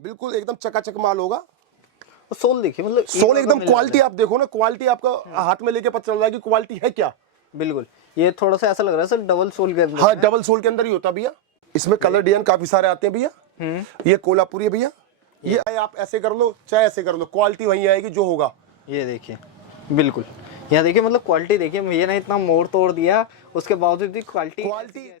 बिल्कुल एकदम चकाचक माल होगा। सोल देखिए, मतलब सोल एकदम क्वालिटी आप देखो ना, क्वालिटी आपका हाथ में लेके पता चल रहा है कि क्वालिटी है क्या। बिल्कुल, ये थोड़ा सा ऐसा लग रहा है सर डबल सोल के अंदर। हाँ, डबल सोल के अंदर ही होता भैया। इसमें कलर डिजाइन काफी सारे आते हैं भैया। ये कोल्हापुरी है भैया। ये आप ऐसे कर लो चाहे ऐसे कर लो, क्वालिटी वही आएगी जो होगा। ये देखिए, बिल्कुल यहाँ देखिए, मतलब क्वालिटी देखिए, भैया ने इतना मोड़ तोड़ दिया, उसके बावजूद भी quality.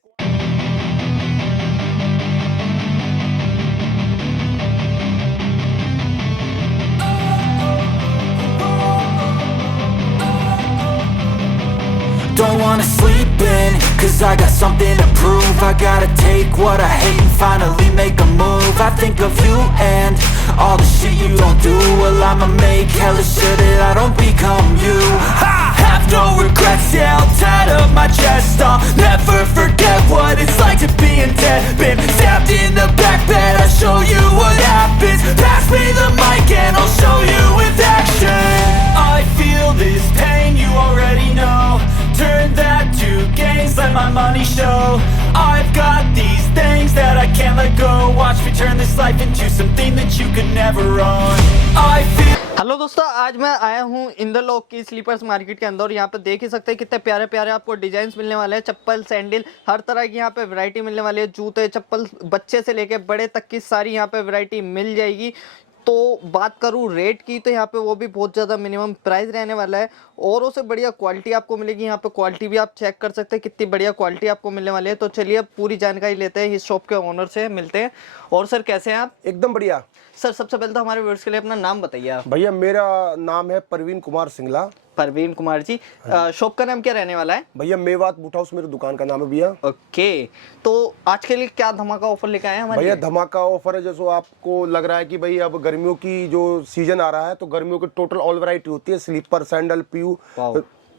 Don't wanna sleep in, cause I got something to prove. I gotta take what I hate and finally make a move. I think of you and all the shit you don't do. Well, I'ma make hella sure that I don't become you. I have no regrets, yeah, I'll tie up my chest. I'll never forget what it's like to be in debt. Been stabbed in the back bed, I'll show you what happens. Pass me the mic and I'll show you with action. I feel this pain, you already know. Turn that to gains, let my money show. I've got these things that I can't let go. Watch me turn this life into something that you could never own. I feel. Hello दोस्तों, आज मैं आया हूँ इंद्रलोक की slippers market के अंदर और यहाँ पे देख ही सकते हैं कितने प्यारे प्यारे आपको डिजाइन्स मिलने वाले हैं। चप्पल, सैंडल, हर तरह की यहाँ पे वैरायटी मिलने वाली है। जूते, चप्पल, बच्चे से लेके बड़े तक की सारी यहाँ पे वैरायटी मिल जाएगी। तो बात करूँ रेट की, तो यहाँ पे वो भी बहुत ज़्यादा मिनिमम प्राइस रहने वाला है। औरों से बढ़िया क्वालिटी आपको मिलेगी। यहाँ पे क्वालिटी भी आप चेक कर सकते हैं कितनी बढ़िया क्वालिटी आपको मिलने वाली है। तो चलिए अब पूरी जानकारी लेते हैं, इस शॉप के ओनर से मिलते हैं। और सर कैसे हैं आप? एकदम बढ़िया सर सबसे पहले तो हमारे व्यूअर्स के लिए अपना नाम बताइए आप। भैया। मेरा नाम है परवीन कुमार सिंगला। परवीन कुमार जी, शॉप का नाम क्या रहने वाला है? भैया मेवात बूट हाउस मेरी दुकान का नाम है भैया। ओके, तो आज के लिए क्या धमाका ऑफर लेके आए हैं हमारे भैया? लिए? धमाका ऑफर है, जैसे आपको लग रहा है कि भाई अब गर्मियों की जो सीजन आ रहा है, तो गर्मियों की टोटल ऑल वैरायटी होती है। स्लीपर, सैंडल, पीयू,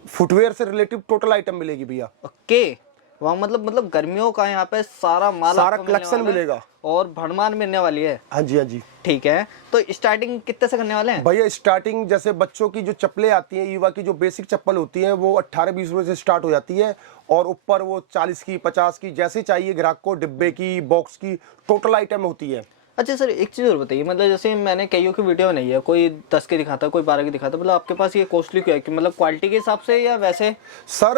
फुटवेयर से रिलेटिव टोटल आइटम मिलेगी भैया। ओके, वहाँ मतलब गर्मियों का यहाँ पे सारा माल, सारा कलेक्शन मिलेगा और भरमार मिलने वाली है। हाँ जी, हाँ जी। ठीक है, तो स्टार्टिंग कितने से करने वाले हैं? भैया स्टार्टिंग जैसे बच्चों की जो चप्पलें आती हैं, ईवा की जो बेसिक चप्पल होती है, वो 18-20 रुपए से स्टार्ट हो जाती है। और ऊपर वो 40 की, 50 की, जैसे चाहिए ग्राहक को, डिब्बे की, बॉक्स की, टोटल आइटम होती है। अच्छा सर, एक चीज़ और बताइए, मतलब जैसे मैंने कईयों की वीडियो बनाई है, कोई 10 के दिखाता है, कोई 12 के दिखाता है, मतलब आपके पास ये कॉस्टली क्यों है? कि मतलब क्वालिटी के हिसाब से या वैसे? सर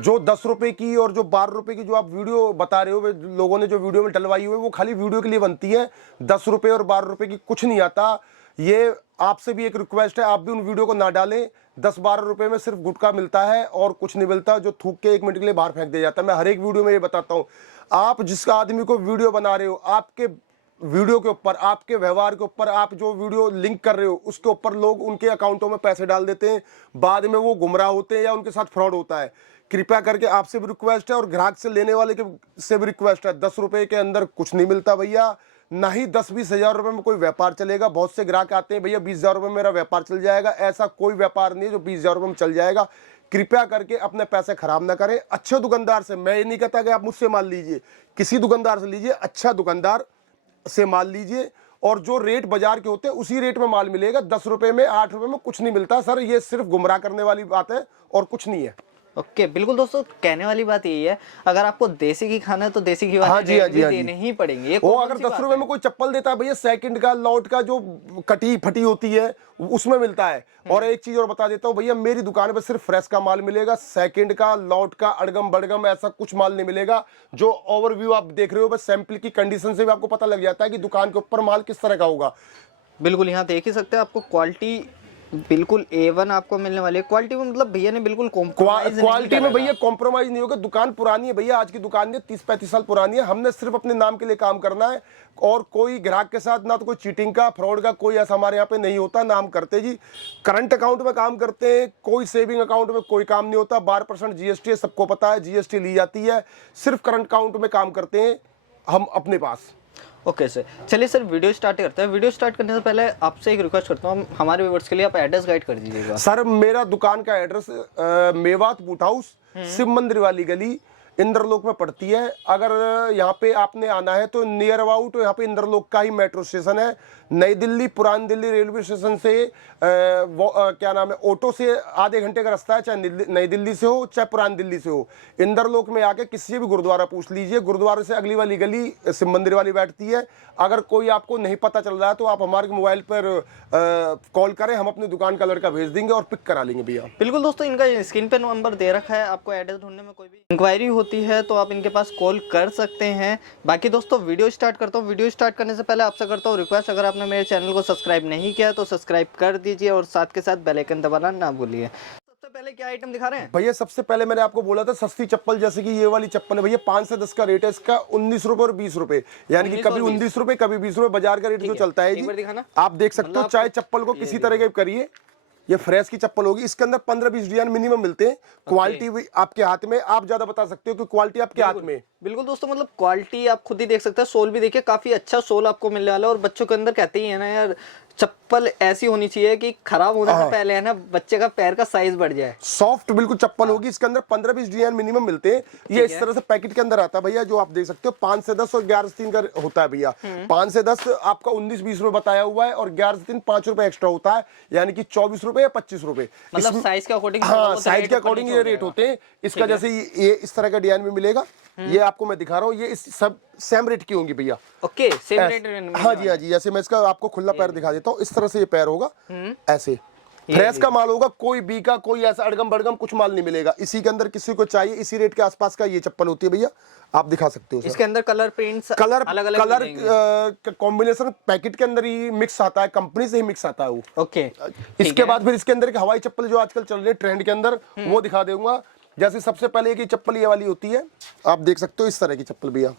जो 10 रुपए की और जो 12 रुपए की जो आप वीडियो बता रहे हो, लोगों ने जो वीडियो में डलवाई हुई है, वो खाली वीडियो के लिए बनती है। 10 रुपए और 12 रुपए की कुछ नहीं आता। ये आपसे भी एक रिक्वेस्ट है, आप भी उन वीडियो को ना डालें। 10-12 रुपए में सिर्फ गुटखा मिलता है और कुछ नहीं मिलता, जो थूक के 1 मिनट के लिए बाहर फेंक दिया जाता है। मैं हर एक वीडियो में ये बताता हूँ। आप जिसका आदमी को वीडियो बना रहे हो, आपके वीडियो के ऊपर, आपके व्यवहार के ऊपर, आप जो वीडियो लिंक कर रहे हो, उसके ऊपर लोग उनके अकाउंटों में पैसे डाल देते हैं। बाद में वो गुमराह होते हैं या उनके साथ फ्रॉड होता है। कृपया करके आपसे भी रिक्वेस्ट है और ग्राहक से लेने वाले के से भी रिक्वेस्ट है, 10 रुपए के अंदर कुछ नहीं मिलता भैया। ना ही 10-20 हज़ार रुपए में कोई व्यापार चलेगा। बहुत से ग्राहक आते हैं, भैया 20 हज़ार रुपये में मेरा व्यापार चल जाएगा। ऐसा कोई व्यापार नहीं है जो 20 हज़ार रुपये में चल जाएगा। कृपया करके अपने पैसे खराब ना करें। अच्छे दुकानदार से, मैं ये नहीं कहता कि आप मुझसे माल लीजिए, किसी दुकानदार से लीजिए, अच्छा दुकानदार से माल लीजिए। और जो रेट बाजार के होते हैं उसी रेट में माल मिलेगा। 10 रुपए में, 8 रुपए में कुछ नहीं मिलता सर। ये सिर्फ गुमराह करने वाली बात है और कुछ नहीं है। ओके, बिल्कुल दोस्तों, कहने वाली बात यही है, अगर आपको देसी घी खाना है तो देसी घी वाले हाँ जी, हाँ रेट जी, भी हाँ जी। देने ही पड़ेंगे। वो अगर 10 रुपए में कोई चप्पल देता है भैया, सेकंड का लौट का जो कटी फटी होती है उसमें मिलता है। और एक चीज और बता देता हूँ भैया, मेरी दुकान पे सिर्फ फ्रेश का माल मिलेगा। सेकंड का, लौट का, अड़गम बड़गम ऐसा कुछ माल नहीं मिलेगा। जो ओवरव्यू आप देख रहे हो, बस सैंपल की कंडीशन से भी आपको पता लग जाता है कि दुकान के ऊपर माल किस तरह का होगा। बिल्कुल, यहाँ देख ही सकते हैं आपको क्वालिटी बिल्कुल A1 आपको मिलने वाली है। क्वालिटी में मतलब भैया ने बिल्कुल क्वालिटी में भैया कॉम्प्रोमाइज नहीं होगा। दुकान पुरानी है भैया, आज की दुकान नहीं, 30-35 साल पुरानी है। हमने सिर्फ अपने नाम के लिए काम करना है और कोई ग्राहक के साथ ना तो कोई चीटिंग का, फ्रॉड का कोई ऐसा हमारे यहाँ पे नहीं होता। ना हम करते जी करंट अकाउंट में काम करते हैं, कोई सेविंग अकाउंट में कोई काम नहीं होता। 12% GST है, सबको पता है, GST ली जाती है। सिर्फ करंट अकाउंट में काम करते हैं हम अपने पास। ओके सर, चलिए सर वीडियो स्टार्ट करते हैं। वीडियो स्टार्ट करने से पहले आपसे एक रिक्वेस्ट करता हूँ, हमारे व्यूअर्स के लिए आप एड्रेस गाइड कर दीजिएगा। सर मेरा दुकान का address Mewat boot house, Shiv मंदिर वाली गली, इंद्रलोक में पड़ती है। अगर यहाँ पे आपने आना है तो नियर अबाउट यहाँ पे इंद्रलोक का ही मेट्रो स्टेशन है। नई दिल्ली पुरानी दिल्ली रेलवे स्टेशन से क्या नाम है, ऑटो से आधे घंटे का रास्ता है, चाहे नई दिल्ली से हो चाहे पुरानी दिल्ली से हो। इंद्रलोक में आके किसी भी गुरुद्वारा पूछ लीजिए, गुरुद्वारे से अगली वाली गली शिव मंदिर वाली बैठती है। अगर कोई आपको नहीं पता चल रहा है तो आप हमारे मोबाइल पर कॉल करें, हम अपनी दुकान का लड़का भेज देंगे और पिक करा लेंगे भैया। बिल्कुल दोस्तों, इनका स्क्रीन पे नंबर दे रखा है, आपको एड्रेस ढूंढने में कोई भी इंक्वायरी होती है तो आप इनके पास कॉल कर सकते हैं। बाकी दोस्तों वीडियो स्टार्ट करता हूँ। वीडियो स्टार्ट करने से पहले आपसे करता हूँ रिक्वेस्ट, अगर आपने मेरे चैनल को सब्सक्राइब नहीं किया तो सब्सक्राइब कर दीजिए और साथ के साथ बेल आइकन दबाना ना भूलिए। सबसे पहले क्या आइटम दिखा रहे हैं भैया? सबसे पहले मैंने आपको बोला था सस्ती चप्पल, जैसे कि ये वाली चप्पल है भैया 5 से 10 का रेट है इसका, 19 रुपए और 20 रुपए, यानी कि कभी 19 रुपए कभी 20 रुपए बाजार का रेट जो चलता है जी। आप देख सकते हो, चाहे चप्पल को किसी तरह के करिए, ये फ्रेश की चप्पल होगी। इसके अंदर 15-20 डिजाइन मिनिमम मिलते हैं। क्वालिटी भी आपके हाथ में, आप ज्यादा बता सकते हो कि क्वालिटी आपके हाथ में। बिल्कुल दोस्तों, मतलब क्वालिटी आप खुद ही देख सकते हैं। सोल भी देखिए, काफी अच्छा सोल आपको मिलने वाला है। और बच्चों के अंदर कहते ही है ना यार, चप्पल ऐसी होनी चाहिए कि खराब होने से पहले है ना बच्चे का पैर का साइज बढ़ जाए। सॉफ्ट बिल्कुल चप्पल होगी। इसके अंदर 15-20 डिजाइन मिनिमम मिलते हैं। ये इस तरह से पैकेट के अंदर आता है भैया, जो आप देख सकते हो 5 से 10 और 11 से 3 का होता है भैया। 5 से 10 आपका 19-20 रुपए बताया हुआ है और 11 से 3 5 रुपए एक्स्ट्रा होता है, यानी कि 24 रुपए या 25 रुपए, मतलब साइज के अकॉर्डिंग। हाँ, साइज के अकॉर्डिंग ये रेट होते हैं। इसका जैसे ये इस तरह का डिजाइन में मिलेगा, ये आपको मैं दिखा रहा हूँ, ये इस सब सेम रेट की होंगी भैया। Okay, same rate. हाँ जी, हाँ जी। जैसे मैं इसका आपको खुला पैर दिखा देता हूँ, इस तरह से ये पैर होगा, ऐसे फ्रेश का माल होगा, कोई बी का कोई ऐसा अड़गम बड़गम कुछ माल नहीं मिलेगा। इसी के अंदर किसी को चाहिए इसी रेट के आसपास का ये चप्पल होती है भैया, आप दिखा सकते हो। इसके अंदर कलर प्रिंट्स कलर अलग-अलग कॉम्बिनेशन पैकेट के अंदर ही मिक्स आता है, कंपनी से ही मिक्स आता है वो। ओके, इसके बाद फिर इसके अंदर एक हवाई चप्पल जो आजकल चल रही है ट्रेंड के अंदर, वो दिखा दूंगा। जैसे सबसे पहले एक चप्पल ये वाली होती है, आप देख सकते हो इस तरह की चप्पल भैया।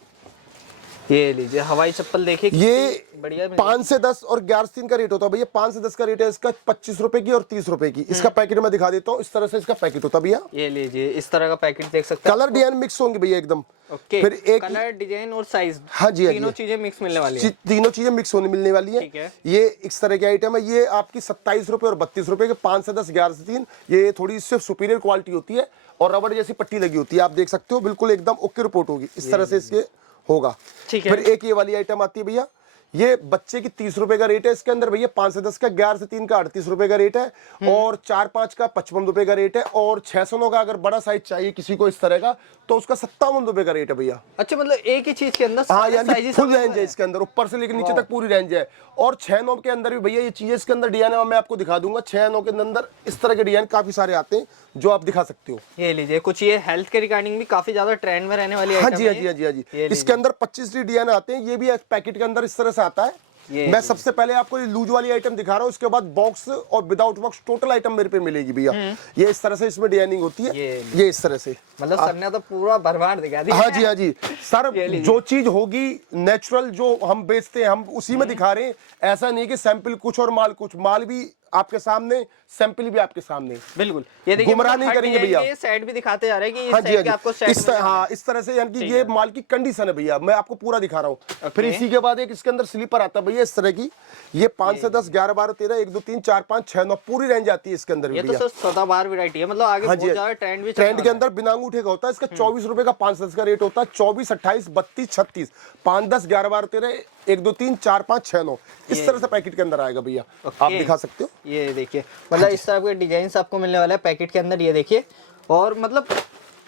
ये लीजिए हवाई चप्पल, देखिए ये बढ़िया। 5 से 10 और 11 से 3 का रेट होता है भैया। 5 से 10 का रेट है इसका 25 रुपए की और 30 रुपए की। इसका पैकेट मैं दिखा देता हूँ, इस तरह से इसका पैकेट होता है भैया। ये लीजिए इस तरह का पैकेट देख सकते हैं। कलर डिजाइन मिक्स होंगे भैया एकदम। ओके, फिर एक कलर डिजाइन और साइज, हाँ जी, तीनों चीजें मिक्स मिलने वाली है। तीनों चीजें मिक्स होने मिलने वाली ठीक है। है। ये इस तरह के आइटम है, ये आपकी 27 रुपए और 32 रुपए के। 5 से 10 11 से 3, ये थोड़ी इससे सुपीरियर क्वालिटी होती है और रबड़ जैसी पट्टी लगी होती है, आप देख सकते हो, बिल्कुल एकदम ओके रिपोर्ट होगी, इस तरह से इसके होगा। ठीक है। फिर एक ये वाली आइटम आती है भैया, ये बच्चे की 30 रुपए का रेट है इसके अंदर भैया। 5 से 10 का, 11 से 3 का 38 रुपए का रेट है और 4-5 का 55 रुपए का रेट है और 609 का अगर बड़ा साइज चाहिए किसी को इस तरह का तो उसका 57 रुपए का रेट है भैया। अच्छा, मतलब एक ही चीज के अंदर हाँ, सारे यानी साइजेस फुल रेंज है इसके अंदर, ऊपर से लेकर नीचे तक पूरी रेंज है। और 6-9 के अंदर भी भैया ये चीजें इसके अंदर डिजाइन है, मैं आपको दिखा दूंगा। 6-9 के अंदर इस तरह के डिजाइन काफी सारे आते हैं जो आप दिखा सकते हो। ये लीजिए कुछ, ये हेल्थ के रिगार्डिंग भी काफी ज्यादा ट्रेंड में रहने वाली है। हाँ जी, हाँ जी, हाँ जी, हाँ जी। इसके अंदर 25 डिजाइन आते हैं, ये भी पैकेट के अंदर इस तरह से आता है। मैं सबसे पहले आपको ये लूज वाली आइटम दिखा रहा हूँ, उसके बाद बॉक्स और विदाउट बॉक्स टोटल आइटम मेरे पे मिलेगी भैया। ये इस तरह से इसमें डिजाइनिंग होती है, ये इस तरह से, मतलब सर ने तो पूरा भरमार दिखा दिया। हाँ जी, हाँ जी सर, जो चीज होगी नेचुरल जो हम बेचते हैं हम उसी में दिखा रहे हैं। ऐसा नहीं कि सैंपल कुछ और माल कुछ, माल भी आपके सामने, सैंपल भी आपके सामने। बिल्कुल, ये देखिए गुमराह नहीं करेंगे भैया। ये सेट भी दिखाते जा रहे हैं कि ये हाँ जी, सेट हाँ के जी, आपको सेट इस तरह से, यानी कि ये माल की कंडीशन है भैया, मैं आपको पूरा दिखा रहा हूँ। फिर इसी के बाद एक इसके अंदर स्लीपर आता है भैया इस तरह की, ये 5 से 10 11 12 13 1 2 3 4 5 6 9 पूरी रेंज आती है इसके अंदर। ये तो सर सदाबहार वैरायटी है, मतलब आगे बहुत ज्यादा ट्रेंड भी ट्रेंड के अंदर बिना अंगूठे का होता है। इसका 24 रुपए का 5 से 10 का रेट होता है। 24 28 32 36 5 10 11 12 13 1 2 3 4 5 6 9 इस तरह से पैकेट के अंदर आएगा भैया, आप दिखा सकते हो। ये देखिए, मतलब इस तरह के डिजाइन आपको मिलने वाला है पैकेट के अंदर, ये देखिए। और मतलब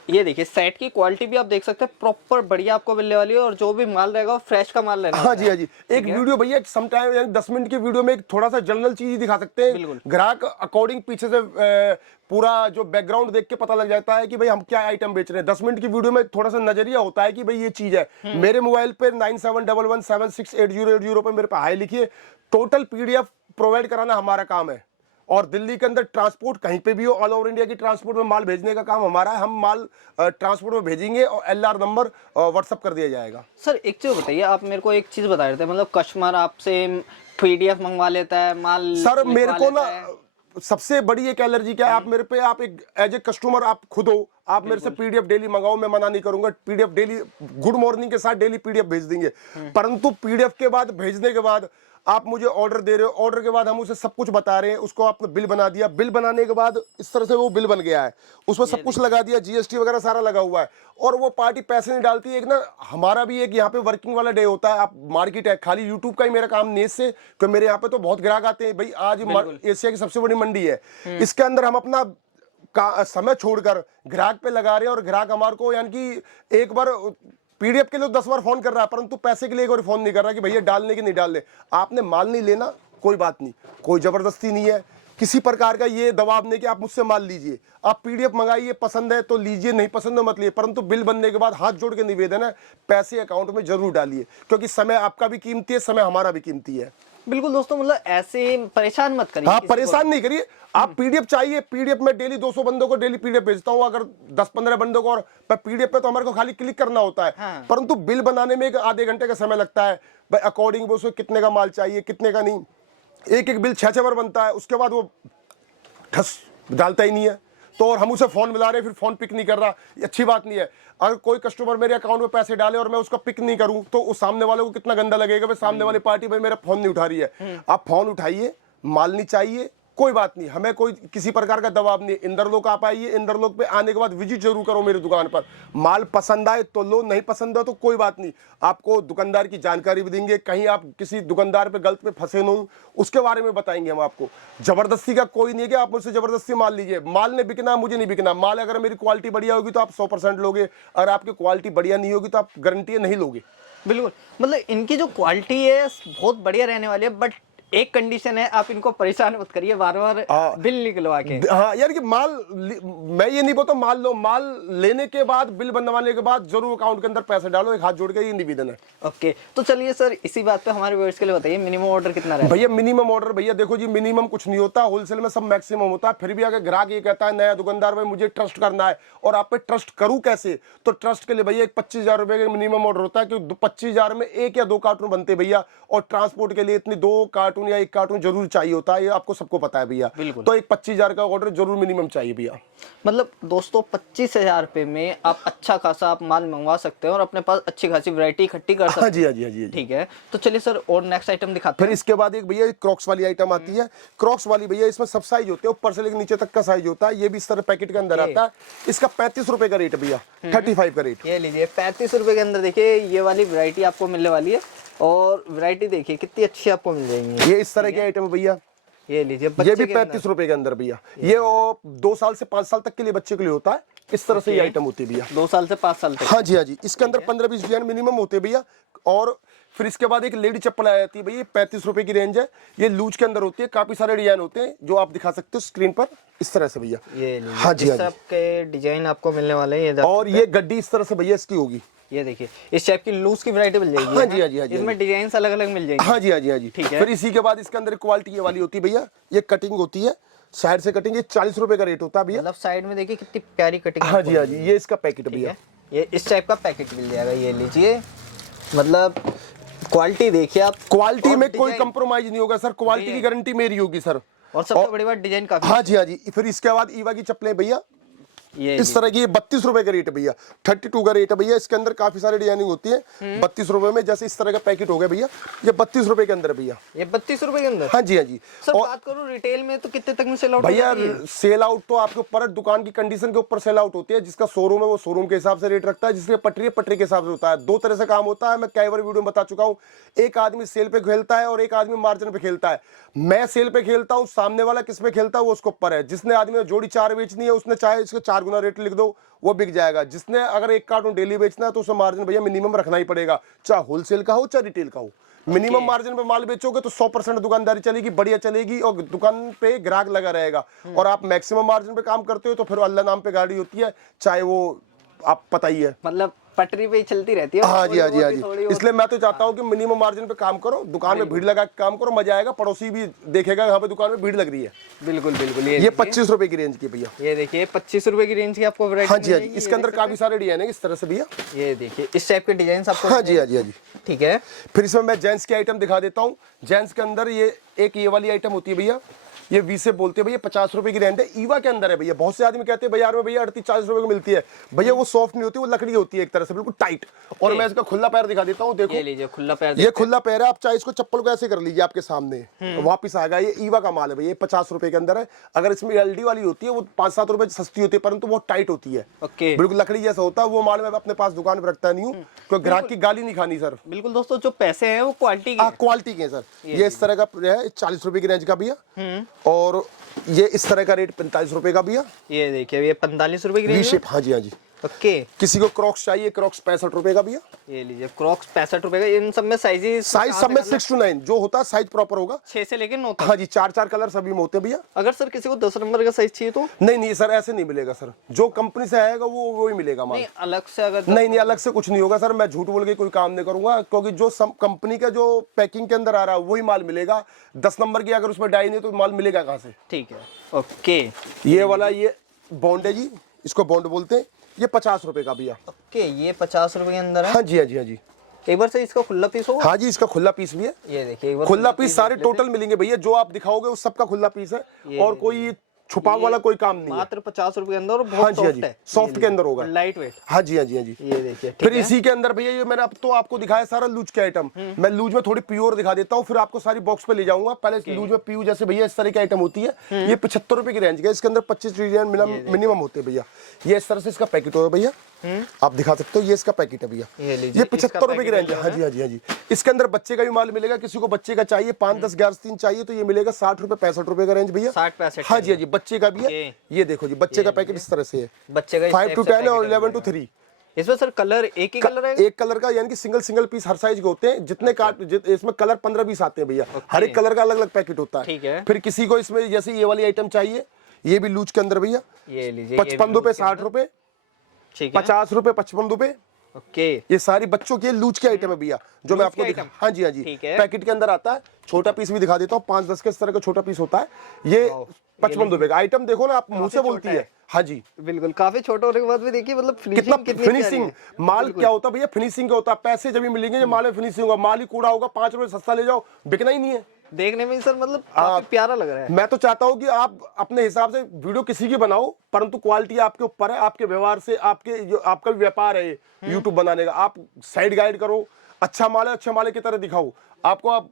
ये देखिए सेट की क्वालिटी भी आप देख सकते हैं, प्रॉपर बढ़िया आपको मिलने वाली है और जो भी माल रहेगा वो फ्रेश का माल रहना। हाँ जी, हाँ जी। एक वीडियो भैया समटाइम 10 मिनट की वीडियो में एक थोड़ा सा जनरल चीज दिखा सकते हैं, ग्राहक अकॉर्डिंग पीछे से पूरा जो बैकग्राउंड देख के पता लग जाता है कि भाई हम क्या आइटम बेच रहे हैं। 10 मिनट की वीडियो में थोड़ा सा नजरिया होता है कि भाई ये चीज है। मेरे मोबाइल पे 9711768080 पे मेरे पे हाई लिखिए, टोटल PDF प्रोवाइड कराना हमारा काम है। और दिल्ली के अंदर ट्रांसपोर्ट कहीं पे भी हो, ऑल ओवर इंडिया की ट्रांसपोर्ट में माल भेजने का काम हमारा है। हम माल ट्रांसपोर्ट में भेजेंगे और LR नंबर व्हाट्सअप कर दिया जाएगा। सर एक चीज बताइए, आप मेरे को एक चीज बता रहे थे, मतलब कस्टमर आपसे PDF मंगवा लेता है माल, सर मेरे को ना सबसे बड़ी एक एलर्जी क्या है, आप मेरे पे, आप एक एज ए कस्टमर आप खुद हो, आप मेरे से PDF डेली मंगाओ, मैं मना नहीं करूंगा। PDF डेली गुड मॉर्निंग के साथ डेली PDF भेज देंगे, परंतु PDF के बाद भेजने के बाद आप मुझे ऑर्डर दे रहे हो, ऑर्डर के बाद हम उसे सब कुछ बता रहे हैं, उसको आपने बिल बना दिया, बिल बनाने के बाद इस तरह से वो बिल बन गया है, उसमें सब कुछ लगा दिया, जीएसटी वगैरह सारा लगा हुआ है, और वो पार्टी पैसे नहीं डालती। एक ना हमारा भी एक यहाँ पे वर्किंग वाला डे होता है, आप मार्केट है, खाली यूट्यूब का ही मेरा काम नहीं से, क्योंकि मेरे यहाँ पे तो बहुत ग्राहक आते हैं भाई। आज एशिया की सबसे बड़ी मंडी है, इसके अंदर हम अपना समय छोड़कर ग्राहक पे लगा रहे हैं, और ग्राहक हमारे को यानी कि एक बार पीडीएफ के लिए 10 बार फोन कर रहा है, परंतु पैसे के लिए एक बार फोन नहीं कर रहा कि भैया डालने की नहीं डालने। आपने माल नहीं लेना, कोई बात नहीं, कोई जबरदस्ती नहीं है, किसी प्रकार का ये दबाव नहीं कि आप मुझसे माल लीजिए। आप पीडीएफ मंगाइए, पसंद है तो लीजिए, नहीं पसंद है मत लीजिए, परंतु बिल बनने के बाद हाथ जोड़ के निवेदन है, पैसे अकाउंट में जरूर डालिए, क्योंकि समय आपका भी कीमती है, समय हमारा भी कीमती है। बिल्कुल दोस्तों, मतलब ऐसे परेशान मत करिए। हाँ, परेशान नहीं करिए। आप पीडीएफ चाहिए, पीडीएफ में डेली 200 बंदों को डेली पीडीएफ भेजता हूँ, अगर 10-15 बंदों को, और पीडीएफ पे तो हमारे को खाली क्लिक करना होता है। हाँ। परंतु बिल बनाने में एक आधे घंटे का समय लगता है भाई, अकॉर्डिंग उसमें कितने का माल चाहिए, कितने का नहीं, एक एक बिल 6 बार बनता है, उसके बाद वो ठस डालता ही नहीं है, तो और हम उसे फोन मिला रहे हैं, फिर फोन पिक नहीं कर रहा, ये अच्छी बात नहीं है। अगर कोई कस्टमर मेरे अकाउंट में पैसे डाले और मैं उसका पिक नहीं करूं, तो उस सामने वाले को कितना गंदा लगेगा, भाई सामने वाली पार्टी भाई मेरा फोन नहीं उठा रही है। आप फोन उठाइए, माल नहीं चाहिए, कोई बात नहीं, हमें कोई किसी प्रकार का दबाव नहीं है। इंदरलोक आप आइए, इंदरलोक पे आने के बाद विजिट जरूर करो मेरी दुकान पर, माल पसंद आए तो लो, नहीं पसंद है तो कोई बात नहीं, आपको दुकानदार की जानकारी भी देंगे, कहीं आप किसी दुकानदार पे गलत पे फंसे न हो, उसके बारे में बताएंगे हम आपको। जबरदस्ती का कोई नहीं है कि आप मुझसे जबरदस्ती माल लीजिए, माल ने बिकना, मुझे नहीं बिकना। माल अगर मेरी क्वालिटी बढ़िया होगी तो आप 100% लोगे, अगर आपकी क्वालिटी बढ़िया नहीं होगी तो आप गारंटी नहीं लोगे। बिल्कुल, मतलब इनकी जो क्वालिटी है बहुत बढ़िया रहने वाली है, बट एक कंडीशन है, आप इनको परेशान मत करिए बार बार बिल निकलवा के। हाँ यार, कि माल मैं ये नहीं बोलता माल लो, माल लेने के बाद, बिल बनवाने के बाद जरूर अकाउंट के अंदर पैसे डालो, एक हाथ जोड़ के ये निवेदन है। ओके, तो चलिए सर, इसी बात पे हमारे व्यूअर्स के लिए बताइए, मिनिमम ऑर्डर कितना रहता है? भैया मिनिमम ऑर्डर, भैया देखो जी, मिनिमम कुछ नहीं होता, होलसेल में सब मैक्सिमम होता है। फिर भी अगर ग्राहक ये कहता है, नया दुकानदार भाई मुझे ट्रस्ट करना है, और आप पे ट्रस्ट करूं कैसे, तो ट्रस्ट के लिए भैया एक 25,000 रुपए का मिनिमम ऑर्डर होता है, क्योंकि 25,000 में 1 या 2 कार्टून बनते भैया, और ट्रांसपोर्ट के लिए इतनी 2 कार्टून या 1 कार्टून जरूर चाहिए होता है, ये आपको सबको पता है भैया। तो एक 25,000 का ऑर्डर जरूर मिनिमम चाहिए भैया। मतलब दोस्तों 25,000 रुपए में आप अच्छा खासा आप माल मंगवा सकते हैं और अपने पास अच्छी खासी वैरायटी इकट्ठी कर सकते हैं। हाँ जी, हाँ जी, हाँ जी। ठीक है, तो चलिए सर और नेक्स्ट आइटम दिखाते हैं। फिर इसके बाद एक भैया क्रॉक्स वाली आइटम आती है। क्रॉक्स वाली भैया इसमें सब साइज होते हैं, ऊपर से लेकर नीचे तक का साइज होता है। ये भी इस तरह पैकेट के अंदर आता है। इसका 35 रुपए का रेट भैया, 35 का रेट। ये लीजिए 35 रुपए के अंदर देखिए ये वाली वैरायटी आपको मिलने वाली है, और वैरायटी देखिए कितनी अच्छी आपको मिल जाएंगी। ये इस तरह की आइटम है भैया, ये लीजिए, ये भी 35 रुपए के अंदर भैया। ये 2 साल से 5 साल तक के लिए बच्चे के लिए होता है, इस तरह से ये आइटम होती है भैया। 2 साल से 5 साल तक। हाँ जी, हाँ जी। इसके अंदर 15-20 डिजाइन मिनिमम होते हैं भैया। और फिर इसके बाद एक लेडी चप्पल आ जाती है भैया, 35 रुपए की रेंज है। ये लूज के अंदर होती है, काफी सारे डिजाइन होते हैं जो आप दिखा सकते हो स्क्रीन पर, इस तरह से भैया। ये लीजिए, हाँ जी, हाँ जी। सबके डिजाइन आपको मिलने वाले हैं। और ये गड्डी इस तरह से भैया इसकी होगी, ये देखिए इस टाइप की लूज की वैरायटी मिल जाएगी। हाँ जी, हाँ जी, हाँ जी। इसमें डिजाइन अलग अलग मिल जाएंगे। हाँ जी, हाँ जी, हाँ जी। ठीक है। फिर इसी के बाद इसके अंदर क्वालिटी ये वाली होती है भैया, ये कटिंग होती है, साइड से कटिंग, ये 40 रुपए का रेट होता है भैया। मतलब साइड में देखिए कितनी प्यारी कटिंग। हाँ जी, हाँ जी। ये इसका पैकेट भैया, ये इस टाइप का पैकेट मिल जाएगा। ये लीजिए, मतलब क्वालिटी देखिए आप, क्वालिटी में कोई कंप्रोमाइज नहीं होगा सर, क्वालिटी की गारंटी मेरी होगी सर। और सबसे बड़ी बात डिजाइन काफी। हाँ जी, हाँ जी। फिर इसके बाद ईवा की चप्पलें भैया, ये इस तरह की, ये 32 रुपए का रेट है भैया, 32 का रेट है भैया। इसके अंदर काफी सारी डिजाइनिंग होती है। 32 रुपए में, जैसे इस तरह का पैकेट हो गया भैया, ये 32 रुपए के अंदर भैया। ये 32 रुपए के अंदर। हाँ जी, हाँ जी। सर बात करूं रिटेल में तो कितने तक में सेल आउट भैया सेल आउट तो आपके ऊपर, दुकान की कंडीशन के ऊपर सेल आउट होती है। जिसका शोरूम है वो शोरूम के हिसाब से रेट रखता है, जिसके पटरी है पटरी के हिसाब से होता है। 2 तरह से काम होता है, मैं कई बार वीडियो में बता चुका हूँ। एक आदमी सेल पे खेलता है और एक आदमी मार्जिन पे खेलता है। मैं सेल पे खेलता हूँ, सामने वाला किस पे खेलता है वो उसके ऊपर है। जिसने आदमी ने जोड़ी 4 बेचनी है, उसने चाहे इसके 4 गुना रेट लिख दो, वो बिक जाएगा। जिसने अगर 1 कार्टून डेली बेचना है तो उसे मार्जिन भैया मिनिमम रखना ही पड़ेगा, चाहे होलसेल का हो चाहे रिटेल का हो। मिनिमम मार्जिन पे माल बेचोगे तो 100% दुकानदारी चलेगी, बढ़िया चलेगी, और दुकान पे ग्राहक लगा रहेगा। और आप मैक्सिमम मार्जिन पे काम करते हो तो फिर अल्लाह नाम पे गाड़ी होती है, चाहे वो आप पता ही है, मतलब पटरी पे ही चलती रहती है। हाँ जी, हाँ जी, हाँ जी। इसलिए मैं तो चाहता हूँ कि मिनिमम मार्जिन पे काम करो, दुकान में भीड़ लगा के काम करो, मजा आएगा, पड़ोसी भी देखेगा यहाँ पे दुकान में भीड़ लग रही है। बिल्कुल बिल्कुल। ये 25 रुपए की रेंज की भैया, ये देखिए 25 रुपए की रेंज की आपको वैरायटी। हाँ जी, हाँ जी। इसके अंदर काफी सारे डिजाइन है इस तरह से भैया। ये देखिए इस टाइप के डिजाइन आपको। हाँ जी, हाँ जी, हाँ जी। ठीक है, फिर इसमें मैं जेंट्स की आइटम दिखा देता हूँ। जेंट्स के अंदर ये एक ये वाली आइटम होती है भैया, ये वी से बोलते हैं भैया, 50 रुपए की रेंज है, ईवा के अंदर है भैया। बहुत से आदमी कहते हैं बाजार में भैया 38-40 रुपए की मिलती है, भैया वो सॉफ्ट नहीं होती, वो लकड़ी होती है एक तरह से बिल्कुल टाइट। और मैं इसका खुला पैर दिखा देता हूँ, देखो ये लीजिए खुला पैर, ये खुला पैर है। आप चाहे इसको चप्पल को ऐसे कर लीजिए आपके सामने, वापस आएगा। ये ईवा का माल है भैया, 50 रुपए के अंदर है। अगर इसमें एलडी वाली होती है वो 5-7 रुपए सस्ती होती है, परंतु वो टाइट होती है, ओके बिल्कुल लकड़ी जैसा होता है। वो माल मैं अपने पास दुकान पर रखता नहीं हूँ, क्योंकि ग्राहक की गाली नहीं खानी सर। बिल्कुल दोस्तों, जो पैसे हैं वो क्वालिटी के, क्वालिटी के सर। ये इस तरह का है 40 रुपए की रेंज का भैया, और ये इस तरह का रेट 45 रुपए का भैया। ये देखिए ये 45 रुपए की वी रेंज है। शेप, हाँ जी हाँ जी। ओके, किसी को क्रॉक्स चाहिए, क्रॉक्स 65 रुपए का भैया। ये लीजिए क्रॉक्स 65 रुपए का। इन सब में साइजेस, साइज सब में 6 to 9 जो होता है, साइज प्रॉपर होगा 6 से लेके 9 तक। हाँ जी, 4 कलर सभी में होते हैं भैया। अगर सर किसी को 10 नंबर का साइज चाहिए तो नहीं सर, ऐसे नहीं मिलेगा सर, जो कंपनी से आएगा वो ही मिलेगा माल। नहीं, अलग से अगर नहीं अलग से कुछ नहीं होगा सर, मैं झूठ बोल के कोई काम नहीं करूंगा, क्योंकि जो कंपनी का जो पैकिंग के अंदर आ रहा है वही माल मिलेगा। 10 नंबर की अगर उसमें डाई नहीं तो माल मिलेगा कहाँ से। ठीक है, ओके। ये वाला ये बॉन्ड है जी, इसको बॉन्ड बोलते हैं। ये 50 रुपए का भैया। ओके, ये 50 रुपए के अंदर है। हाँ जी हाँ जी हाँ जी। एक बार से इसका खुला पीस होगा। हाँ जी, इसका खुला पीस भी है। ये देखिए एक बार खुला पीस सारे टोटल मिलेंगे भैया, जो आप दिखाओगे वो सबका खुला पीस है, और कोई छुपाव वाला कोई काम नहीं है। मात्र 50 रुपए के अंदर, और हाँ बहुत जी हाँ सॉफ्ट जी, है, सॉफ्ट के अंदर होगा, लाइट वेट। हाँ जी हाँ जी हाँ जी। ये देखिए फिर इसी के अंदर भैया, ये मैंने अब तो आपको दिखाया सारा लूज के आइटम। मैं लूज में थोड़ी प्योर दिखा देता हूँ, फिर आपको सारी बॉक्स पे ले जाऊंगा। पहले लूज में प्योर जैसे भैया इस तरह की आइटम होती है, ये 75 रुपए की रेंज का, इसके अंदर 25 डिजाइन मिनिमम होते हैं भैया। ये इस तरह से इसका पैकेट होगा भैया, आप दिखा सकते हो, ये इसका पैकेट है भैया। ये 75 रुपए की रेंज है। हाँ जी हाँ जी हाँ जी। इसके अंदर बच्चे का भी माल मिलेगा, किसी को बच्चे का चाहिए 5, 10, 11, 3 चाहिए तो ये मिलेगा 60 रुपए 65 रुपए का रेंज भैया। 60-65। हाँ जी हाँ जी, बच्चे का भी है। ये देखो जी, बच्चे का पैकेट इस तरह से है, बच्चे का 5 to 10 और 11 to 3। इसमें सर कलर एक ही कलर है, एक कलर का, यानी कि सिंगल पीस हर साइज के होते हैं। जितने इसमें कलर 15-20 आते हैं भैया, हर एक कलर का अलग अलग पैकेट होता है। ठीक है। फिर किसी को इसमें जैसे ये वाली आइटम चाहिए, ये भी लूज के अंदर भैया, ये लीजिए 55 रुपए 60 रुपए, ठीक है, 50 रुपए 55 रुपए। ओके। ये सारी बच्चों के लूज के आइटम है भैया, जो मैं आपको हाँ जी हाँ जी, पैकेट के अंदर आता है। छोटा पीस भी दिखा देता हूँ, 5-10 के इस तरह का छोटा पीस होता है। ये 55 रुपए का आइटम, देखो ना आप मुंह से बोलती है। हाँ जी, बिल्कुल, काफी छोटे होने के बाद भी देखिए मतलब कितना कितनी फिनिशिंग माल क्या होता है भैया, फिनिशिंग का होता है। पैसे जब भी मिलेंगे जब माल में फिनिशिंग होगा, माल ही कूड़ा होगा, 5 रुपए सस्ता ले जाओ, बिकना ही नहीं है। देखने में सर मतलब काफी प्यारा लग रहा है। मैं तो चाहता हूं कि आप अपने हिसाब से वीडियो किसी की बनाओ, परंतु क्वालिटी आपके ऊपर है, आपके व्यवहार से, आपके जो आपका भी व्यापार है यूट्यूब बनाने का, आप साइड गाइड करो, अच्छा माल है अच्छे माल की तरह दिखाओ। आपको आप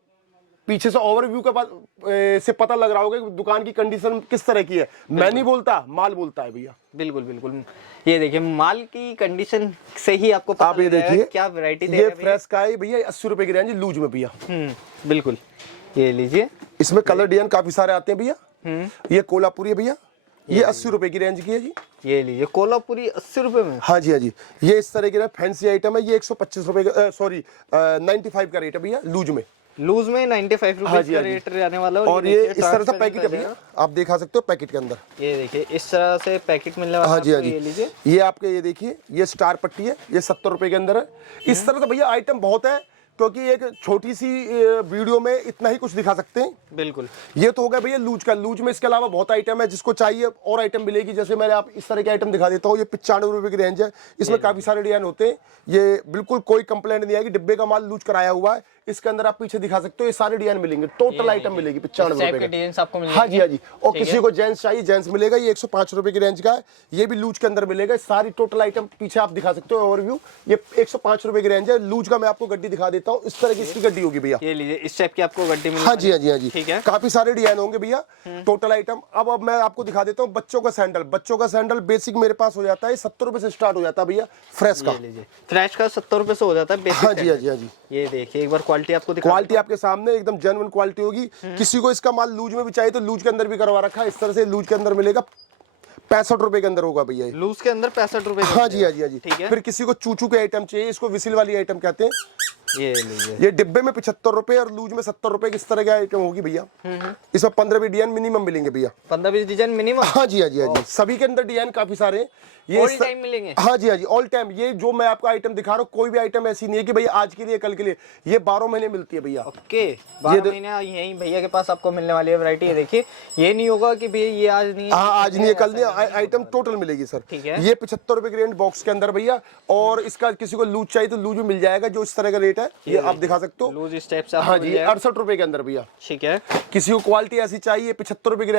पीछे से ओवरव्यू के से पता लग रहा होगा कि दुकान की कंडीशन किस तरह की है। मैं नहीं बोलता, माल बोलता है भैया। बिल्कुल बिल्कुल, ये देखिए माल की कंडीशन से ही आपको पता आप ये देखिए क्या वैरायटी दे ये रहे हैं। फ्रेश का है भैया, 80 रुपए की रेंज लूज में भैया। बिल्कुल, ये लीजिए। इसमें कलर डिजाइन काफी सारे आते हैं भैया। ये कोल्हापुरी है भैया, ये 80 रुपए की रेंज की है जी। ये लीजिए कोल्हापुरी 80 रुपए में। हाँ जी हाँ जी, ये इस तरह के फैंसी आइटम है। ये 125 रुपए का, सॉरी 95 का रेट है भैया लूज में। लूज में 95 रुपए का रेट रहने वाला है। और ये इस तरह से पैकेट है भैया, आप दिखा सकते हो पैकेट के अंदर। ये देखिए इस तरह से पैकेट मिलने वाला है। हाँ जी हाँ जी, ये लीजिए, ये आपके ये देखिए, ये स्टार पट्टी है, ये 70 रुपए के अंदर है। इस तरह से भैया आइटम बहुत है, क्योंकि एक छोटी सी वीडियो में इतना ही कुछ दिखा सकते हैं। बिल्कुल, ये तो हो गया भैया लूज का। लूज में इसके अलावा बहुत आइटम है, जिसको चाहिए और आइटम मिलेगी। जैसे मैंने आप इस तरह के आइटम दिखा देता हूँ, ये 95 रुपए की रेंज है। इसमें काफी सारे डिजाइन होते हैं, ये बिल्कुल कोई कंप्लेंट नहीं आएगी। डिब्बे का माल लूज कराया हुआ है। इसके अंदर आप पीछे दिखा सकते हो, ये सारे डिजाइन मिलेंगे, टोटल आइटम मिलेगी 95 रुपए का। हाँ जी हाँ जी। और किसी को जेंट्स चाहिए, जेंट्स मिलेगा, ये 105 रुपए की रेंज का है। ये भी लूज के अंदर मिलेगा। सारी टोटल आइटम पीछे आप दिखा सकते हो ओवरव्यू। ये 105 रुपए की रेंज है लूज का। मैं आपको गड्डी दिखा देता हूँ, इस तरह की इसकी गड्डी होगी भैया। ये लीजिए इस टाइप की आपको गड्डी मिलेगी। हाँ जी हाँ जी हाँ जी, ठीक है, काफी सारे डिजाइन होंगे भैया, टोटल आइटम। अब मैं आपको दिखा देता हूँ बच्चों का सैंडल। बच्चों का सैंडल बेसिक मेरे पास हो जाता है 70 रुपए से स्टार्ट हो जाता है भैया, फ्रेश का। फ्रेश का 70 रुपए से हो जाता है बेसिक। हाँ जी हाँ जी हाँ जी। ये देखिए एक बार क्वालिटी आपको दिखा, क्वालिटी आपके सामने एकदम जेन्युइन क्वालिटी होगी। किसी को इसका माल लूज में भी चाहिए तो लूज के अंदर भी करवा रखा है। इस तरह से लूज के अंदर मिलेगा, 65 रुपए के अंदर होगा भैया। लूज के अंदर 65 रुपए। हाँ जी हाँ जी हाँ जी। ठीक है। फिर किसी को चूचू के आइटम चाहिए, इसको विसिल वाली आइटम कहते हैं। ये लीजिए, ये डिब्बे में 75 रुपए और लूज में 70 रुपए, किस तरह की आइटम होगी भैया। इसमें 15-20 डिजाइन मिनिमम मिलेंगे भैया। 15-20 डिजाइन मिनिमम। हाँ जी हाँ जी हाँ जी, सभी के अंदर डिजाइन काफी सारे हैं। ये ऑल टाइम मिलेंगे। हाँ जी हाँ जी, ऑल टाइम। ये जो मैं आपको आइटम दिखा रहा हूँ, कोई भी आइटम ऐसी नहीं है कि भैया आज के लिए कल के लिए। ये 12 महीने मिलती है भैया। ओके, 12 महीने यही भैया के पास आपको मिलने वाली है वैरायटी। ये देखिए, ये नहीं होगा कि भैया ये आज नहीं है। हाँ, आज नहीं है कल नहीं, आइटम टोटल मिलेगी सर। ठीक है। ये 75 रुपए की रेंज बॉक्स के अंदर भैया। और इसका किसी को लूज चाहिए तो लूज भी मिल जाएगा, जो इस तरह का रेट है। है, ये आप दिखा सकते हो। लूज स्टेप से हाँ जी, 68 रुपए के अंदर भैया। ठीक है। किसी को क्वालिटी ऐसी चाहिए 75 रुपए की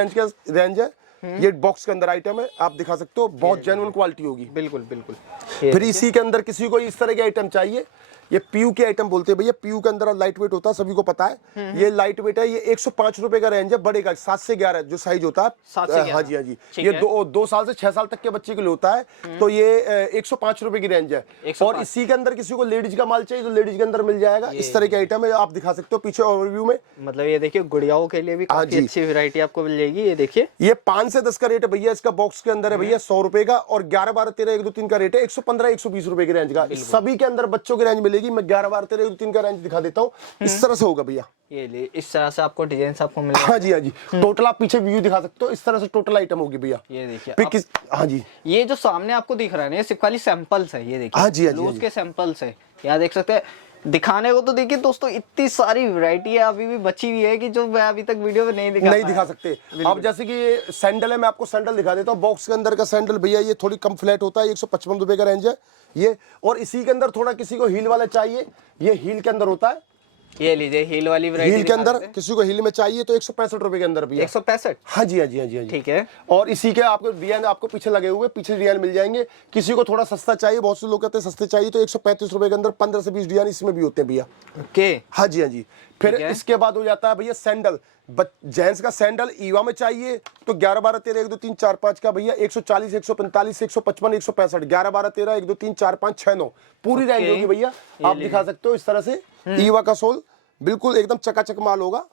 रेंज है। ये बॉक्स के अंदर आइटम है, आप दिखा सकते हो, बहुत जेन्युइन क्वालिटी होगी। बिल्कुल बिल्कुल। फिर इसी के अंदर किसी को इस तरह के आइटम चाहिए, ये पीयू के आइटम बोलते हैं भैया। पीयू के अंदर लाइट वेट होता है, सभी को पता है। ये लाइट वेट है, ये 105 रुपए का रेंज है, बड़े का 7 से 11 जो साइज होता है। 7 से 11। हाँ जी हाँ जी, ये 2 साल से 6 साल तक के बच्चे के लिए होता है। तो ये 105 रुपए की रेंज है। और इसी के अंदर किसी को लेडीज का माल चाहिए तो लेडीज के अंदर मिल जाएगा। इस तरह के आइटम है, आप दिखा सकते हो पीछे ओवरव्यू में। मतलब ये देखिए गुड़ियाओं के लिए भी काफी अच्छी वैरायटी आपको मिल जाएगी। ये देखिए, ये 5 से 10 का रेट है भैया, इसका बॉक्स के अंदर है भैया 100 रुपए का। और 11, 12, 13, 1, 2, 3 का रेट है 115, 120 रुपए की रेंज का। सभी के अंदर बच्चों की रेंज मिलेगी। मैं 11, 12, 13, 1, 2, 3 का रेंज दिखा देता हूँ। इस तरह से होगा भैया, ये ले इस तरह से आपको डिजाइन आपको मिलेगा। हाँ जी हाँ जी, टोटल आप पीछे व्यू दिखा सकते हो। इस तरह से टोटल आइटम होगी भैया। ये देखिए हाँ जी, ये जो सामने आपको दिख रहा है ना, ये सिर्फ खाली सैंपल्स है। ये देखिए, हाँ जी, हाँ जी, लूज के सैंपल्स है। यहाँ देख सकते हैं, दिखाने को तो देखिए दोस्तों इतनी सारी वैरायटी है अभी भी बची हुई है कि जो मैं अभी तक वीडियो में नहीं दिखा सकते। अब जैसे कि ये सैंडल है, मैं आपको सैंडल दिखा देता हूँ। बॉक्स के अंदर का सैंडल भैया, ये थोड़ी कम फ्लैट होता है, 155 रुपए का रेंज है ये। और इसी के अंदर थोड़ा किसी को हील वाला चाहिए, ये हील के अंदर होता है। ये लीजिए हील वाली वैरायटी। हील के अंदर किसी को हील में चाहिए तो 165 रुपए के अंदर भी 165। हाँ जी हाँ जी हाँ जी हाँ जी, ठीक है। और इसी के आपको डिजाइन आपको पीछे लगे हुए, पीछे डिजाइन मिल जाएंगे। किसी को थोड़ा सस्ता चाहिए, बहुत से लोग कहते हैं सस्ते चाहिए, तो 135 रुपए के अंदर 15 से 20 डिजाइन इसमें भी होते हैं भैया। ओके, हाँ जी हाँ जी। फिर इसके बाद हो जाता है भैया सैंडल। जेंट्स का सैंडल ईवा में चाहिए तो 11, 12, 13, 1, 2, 3, 4, 5 का भैया 140, 145, 155, 165, 11, 12, 13, 1, 2, 3, 4, 5, 6, 9 पूरी रेंज होगी भैया। आप दिखा सकते हो इस तरह से। ईवा का सोल बिल्कुल एकदम चकाचक माल होगा।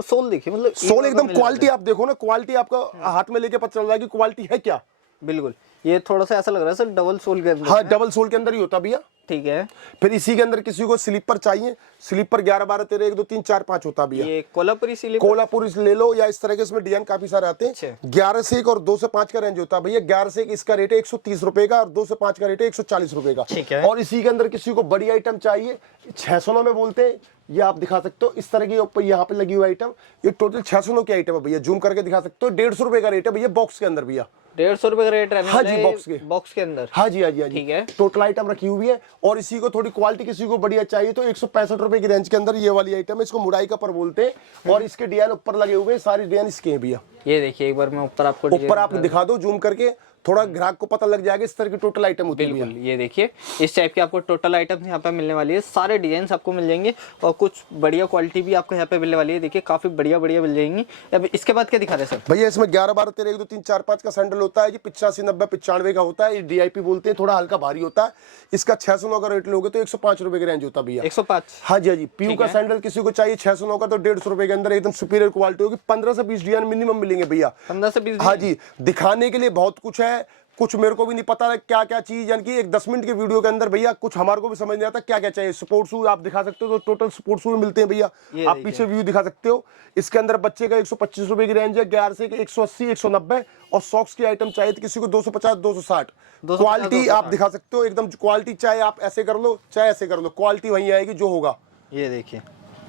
सोल देखिए, मतलब सोल एकदम क्वालिटी आप देखो ना, क्वालिटी आपका हाथ में लेके पता चल जाएगी क्वालिटी है क्या। बिल्कुल, ये थोड़ा सा ऐसा लग रहा है सर डबल सोल के अंदर। हाँ, डबल सोल के अंदर ही होता भैया। ठीक है। फिर इसी के अंदर किसी को स्लीपर चाहिए, स्लीपर 11, 12, 13, 1, 2, 3, 4, 5 होता भैया। ये कोल्हापुरी स्लीपर, कोल्हापुरी ले लो, या इस तरह के इसमें डिजाइन काफी सारे आते हैं। 11 से 1 और 2 से 5 का रेंज होता है भैया। 11 से 1 इसका रेट है 130 रुपए का, और 2 से 5 का रेट है 140 रुपए का। ठीक है। और इसी के अंदर किसी को बड़ी आइटम चाहिए, 609 में बोलते हैं, ये आप दिखा सकते हो। इस तरह की ऊपर यहाँ पे लगी हुई आइटम, ये टोटल 609 की आइटम है भैया। जूम करके दिखा सकते हो। 150 रुपए का रेट है भैया बॉक्स के अंदर भैया। 150 रुपए का रेट है। हाँ जी, बॉक्स के अंदर। हाँ जी हाँ जी हाँ जी, ठीक है। टोटल आइटम रखी हुई है। और इसी को थोड़ी क्वालिटी किसी को बढ़िया चाहिए तो 165 रुपए की रेंज के अंदर ये वाली आइटम है। इसको मुड़ाई का पर बोलते हैं। और इसके डिजाइन ऊपर लगे हुए हैं, सारी डिजाइन इसके हैं भैया। ये देखिए, एक बार मैं ऊपर आपको ऊपर आप दिखा दो जूम करके, थोड़ा ग्राहक को पता लग जाएगा इस तरह की टोटल आइटम होती है। बिल्कुल, ये देखिए इस टाइप की आपको टोटल आइटम्स यहाँ पे मिलने वाली है। सारे डिजाइन आपको मिल जाएंगे और कुछ बढ़िया क्वालिटी भी आपको यहाँ पे मिलने वाली है। देखिए काफी बढ़िया बढ़िया मिल जाएंगी। अब इसके बाद क्या दिखा रहे हैं सर? भैया इसमें 11, 12, 13, 1, 2, 3, 4, 5 का सैंडल होता है। ये 85, 90, 95 का होता है। ये DIP बोलते हैं, थोड़ा हल्का भारी होता है। इसका 609 का रेट लोगे तो 105 रुपए की रेंज होता है भैया। 105। हाँ जी हाँ जी। पीयू का सैंडल किसी को चाहिए 609 का तो 150 रुपए के अंदर एकदम सुपीरियर क्वालिटी होगी। 15 से 20 डिजाइन मिनिमम मिलेंगे भैया। 15 से 20। हाँ जी, दिखाने के लिए बहुत कुछ है, कुछ मेरे को भी नहीं पता है क्या क्या चीज, यानी कि एक 10 मिनट के वीडियो के अंदर भैया कुछ हमारे को भी समझ नहीं आता क्या क्या चाहिए। स्पोर्ट्स शूज आप दिखा सकते हो तो टोटल स्पोर्ट्स शूज मिलते हैं भैया। आप पीछे व्यू दिखा सकते हो। इसके अंदर बच्चे का 125 रुपए की रेंज है, 11 से 180, 190। और सॉक्स की आइटम चाहिए तो किसी को 250, 260। क्वालिटी आप दिखा सकते हो एकदम क्वालिटी, चाहे आप ऐसे कर लो चाहे ऐसे कर लो, क्वालिटी वही आएगी जो होगा। ये देखिए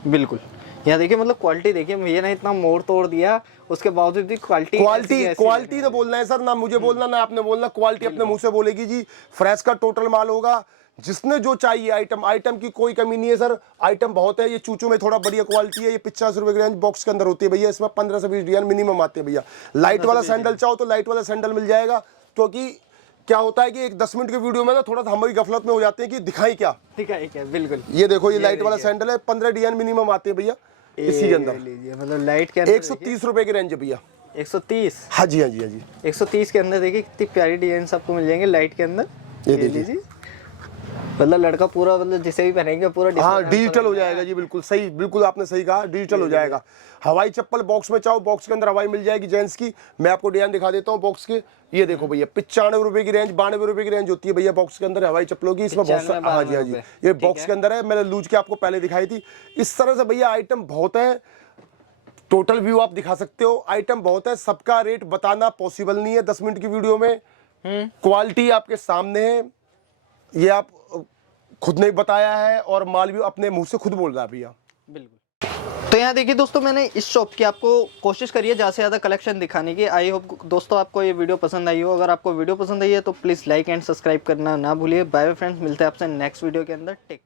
बिल्कुल, यहाँ देखिए मतलब क्वालिटी देखिए, भैया ने इतना मोड़ तोड़ दिया उसके बावजूद भी क्वालिटी ना बोलना है सर, ना मुझे बोलना ना आपने बोलना, क्वालिटी अपने मुंह से बोलेगी जी। फ्रेश का टोटल माल होगा, जिसने जो चाहिए आइटम की कोई कमी नहीं है सर। आइटम बहुत है। ये चूचू में थोड़ा बढ़िया क्वालिटी है। ये 50 रुपए की रेंज बॉक्स के अंदर होती है भैया। इसमें 15 से 20 डिजाइन मिनिमम आते हैं भैया। लाइट वाला सैंडल चाहो तो लाइट वाला सैंडल मिल जाएगा, क्योंकि क्या होता है कि एक 10 मिनट के वीडियो में ना थोड़ा सा हमारी गफलत में हो जाते हैं कि दिखाई क्या। बिल्कुल, ये देखो, ये लाइट वाला सैंडल है, 15 डिजाइन मिनिमम आते हैं भैया इसी के अंदर। मतलब लाइट के अंदर 130 रुपए की रेंज है भैया। 130। हाँ जी हाँ जी हाँ जी। 130 के अंदर देखिए कितनी प्यारी डिजाइन आपको मिल जाएंगे लाइट के अंदर। ये देखिए, मतलब लड़का पूरा, मतलब जिसे भी पहनेंगे पूरा हाँ डिजिटल हो जाएगा जी। बिल्कुल सही, बिल्कुल आपने सही कहा, डिजिटल हो जाएगा। हवाई चप्पल बॉक्स में चाहो, बॉक्स के अंदर हवाई मिल जाएगी जेंट्स की। मैं आपको डिजाइन दिखा देता हूँ बॉक्स के। ये देखो भैया, 95 रुपए की रेंज, 92 रुपए की रेंज होती है भैया बॉक्स के अंदर हवाई चप्पलों की। इसमें बहुत सारे, हाँ जी हाँ जी, ये बॉक्स के अंदर है। मैंने लूज के आपको पहले दिखाई थी। इस तरह से भैया आइटम बहुत है। टोटल व्यू आप दिखा सकते हो, आइटम बहुत है। सबका रेट बताना पॉसिबल नहीं है 10 मिनट की वीडियो में। क्वालिटी आपके सामने है, ये आप खुद ने बताया है और माल भी अपने मुंह से खुद बोल रहा है भैया। बिल्कुल। तो यहाँ देखिए दोस्तों, मैंने इस शॉप की आपको कोशिश करी है ज़्यादा से ज़्यादा कलेक्शन दिखाने की। आई होप दोस्तों आपको ये वीडियो पसंद आई हो। अगर आपको वीडियो पसंद आई है तो प्लीज़ लाइक एंड सब्सक्राइब करना ना भूलिए। बाय बाय फ्रेंड्स, मिलते हैं आपसे नेक्स्ट वीडियो के अंदर। टेक